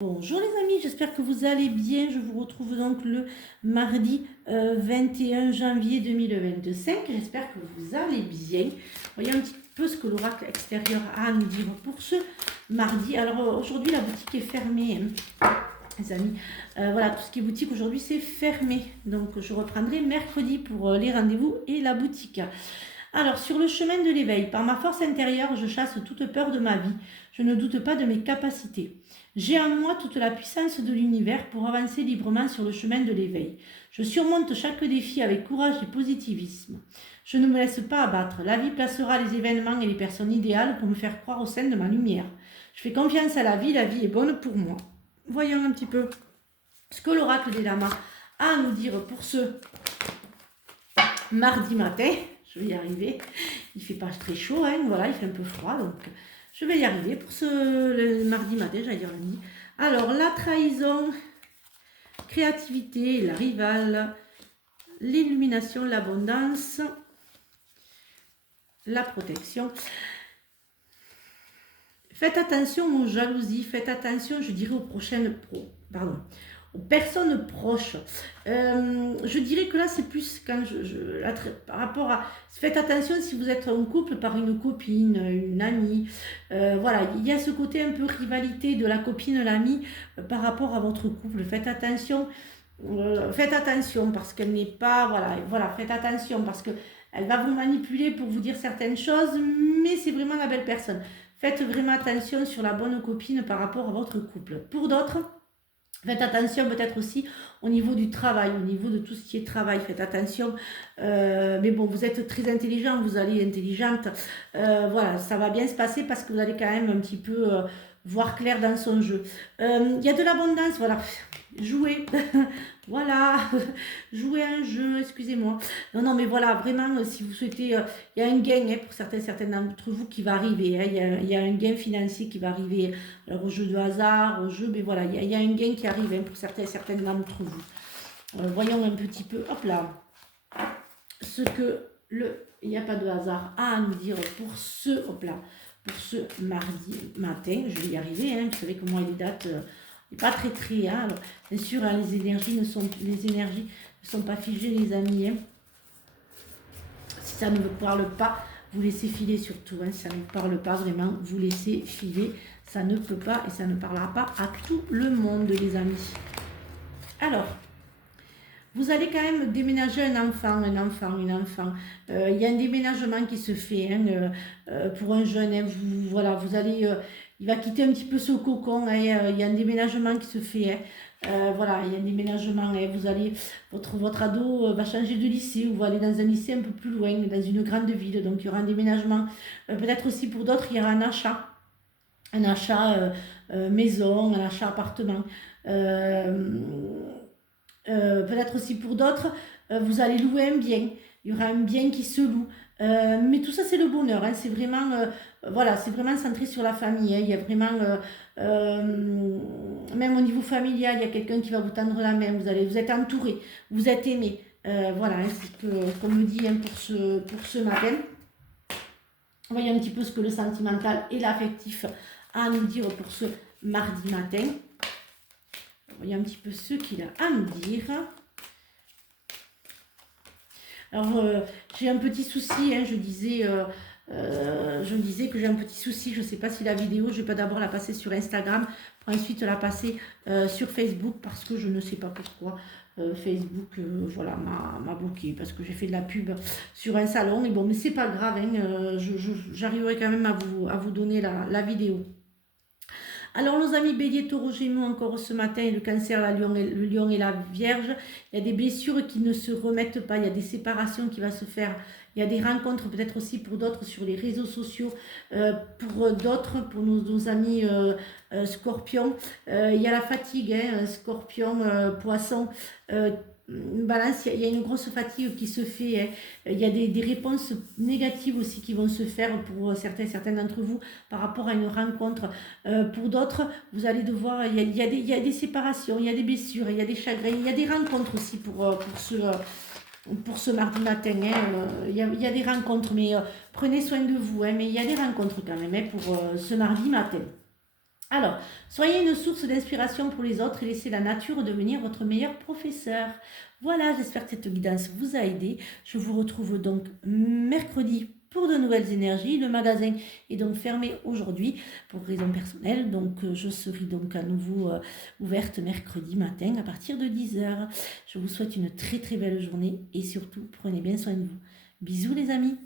Bonjour les amis, j'espère que vous allez bien. Je vous retrouve donc le mardi 21 janvier 2025. J'espère que vous allez bien. Voyons un petit peu ce que l'oracle extérieur a à nous dire pour ce mardi. Alors aujourd'hui la boutique est fermée, hein, les amis. Voilà, tout ce qui est boutique aujourd'hui c'est fermé. Donc je reprendrai mercredi pour les rendez-vous et la boutique. Alors, sur le chemin de l'éveil, par ma force intérieure, je chasse toute peur de ma vie. Je ne doute pas de mes capacités. J'ai en moi toute la puissance de l'univers pour avancer librement sur le chemin de l'éveil. Je surmonte chaque défi avec courage et positivisme. Je ne me laisse pas abattre. La vie placera les événements et les personnes idéales pour me faire croire au sein de ma lumière. Je fais confiance à la vie est bonne pour moi. Voyons un petit peu ce que l'oracle des lamas a à nous dire pour ce mardi matin. Je vais y arriver. Il fait pas très chaud, hein, voilà, il fait un peu froid, donc je vais y arriver pour le mardi matin, j'allais dire lundi. Alors, la trahison, créativité, la rivale, l'illumination, l'abondance, la protection. Faites attention aux jalousies, faites attention, je dirais, aux personnes proches. Je dirais que là, c'est plus quand par rapport à... Faites attention si vous êtes en couple par une copine, une amie. Voilà, il y a ce côté un peu rivalité de la copine, l'amie, par rapport à votre couple. Faites attention parce qu'elle n'est pas... Voilà, faites attention parce que elle va vous manipuler pour vous dire certaines choses, mais c'est vraiment la belle personne. Faites vraiment attention sur la bonne copine par rapport à votre couple. Pour d'autres, faites attention peut-être aussi au niveau du travail, au niveau de tout ce qui est travail. Faites attention. Mais bon, vous êtes très intelligent, vous allez intelligente. Voilà, ça va bien se passer parce que vous allez quand même un petit peu voir clair dans son jeu. Il y a de l'abondance, voilà. Jouer, voilà, jouer un jeu, excusez-moi. Non, mais voilà, vraiment, si vous souhaitez, il y a un gain pour certains d'entre vous qui va arriver. Il y a un gain financier qui va arriver. Alors, au jeu de hasard, au jeu, mais voilà, il y a un gain qui arrive pour certaines d'entre vous. Voyons un petit peu, hop là, ce que il n'y a pas de hasard à nous dire pour ce mardi matin. Je vais y arriver, hein, vous savez que moi, les dates... pas très, hein. Alors, bien sûr, hein, les énergies ne sont pas figées, les amis. Hein. Si ça ne vous parle pas, vous laissez filer surtout. Hein. Si ça ne vous parle pas vraiment, vous laissez filer. Ça ne peut pas et ça ne parlera pas à tout le monde, les amis. Alors, vous allez quand même déménager un enfant. Il y a un déménagement qui se fait hein, pour un jeune. Hein, vous allez... il va quitter un petit peu ce cocon. Hein, il y a un déménagement qui se fait. Hein, voilà, il y a un déménagement. Hein, vous allez, votre ado va changer de lycée ou va aller dans un lycée un peu plus loin, dans une grande ville. Donc il y aura un déménagement. Peut-être aussi pour d'autres, il y aura un achat. Un achat maison, un achat appartement. Peut-être aussi pour d'autres, vous allez louer un bien. Il y aura un bien qui se loue. Mais tout ça, c'est le bonheur. Hein. C'est vraiment, voilà, c'est vraiment centré sur la famille. Hein. Il y a vraiment, même au niveau familial, il y a quelqu'un qui va vous tendre la main. Vous êtes entouré, vous êtes aimé. Voilà, hein, c'est comme me dit hein, pour ce matin. Voyez un petit peu ce que le sentimental et l'affectif a à nous dire pour ce mardi matin. Voyez un petit peu ce qu'il a à nous dire. Alors, j'ai un petit souci, hein, je disais que j'ai un petit souci, je ne sais pas si la vidéo, je vais pas d'abord la passer sur Instagram, pour ensuite la passer sur Facebook, parce que je ne sais pas pourquoi Facebook voilà, m'a bloqué, parce que j'ai fait de la pub sur un salon, et bon, mais c'est pas grave, hein, j'arriverai quand même à vous donner la vidéo. Alors, nos amis Bélier, Taureau, Gémeaux, encore ce matin, le Cancer, le Lion et la Vierge, il y a des blessures qui ne se remettent pas, il y a des séparations qui vont se faire, il y a des rencontres peut-être aussi pour d'autres sur les réseaux sociaux, pour d'autres, pour nos amis Scorpion, il y a la fatigue, hein, Scorpion, Poisson, Balance, il y a une grosse fatigue qui se fait. Hein. Il y a des réponses négatives aussi qui vont se faire pour certains d'entre vous par rapport à une rencontre. Pour d'autres, vous allez devoir... Il y a des séparations, il y a des blessures, il y a des chagrins, il y a des rencontres aussi pour ce mardi matin. Hein. Il y a des rencontres, mais prenez soin de vous. Hein, mais il y a des rencontres quand même hein, pour ce mardi matin. Alors, soyez une source d'inspiration pour les autres et laissez la nature devenir votre meilleur professeur. Voilà, j'espère que cette guidance vous a aidé. Je vous retrouve donc mercredi pour de nouvelles énergies. Le magasin est donc fermé aujourd'hui pour raisons personnelles. Donc, je serai donc à nouveau ouverte mercredi matin à partir de 10 h. Je vous souhaite une très très belle journée et surtout, prenez bien soin de vous. Bisous les amis.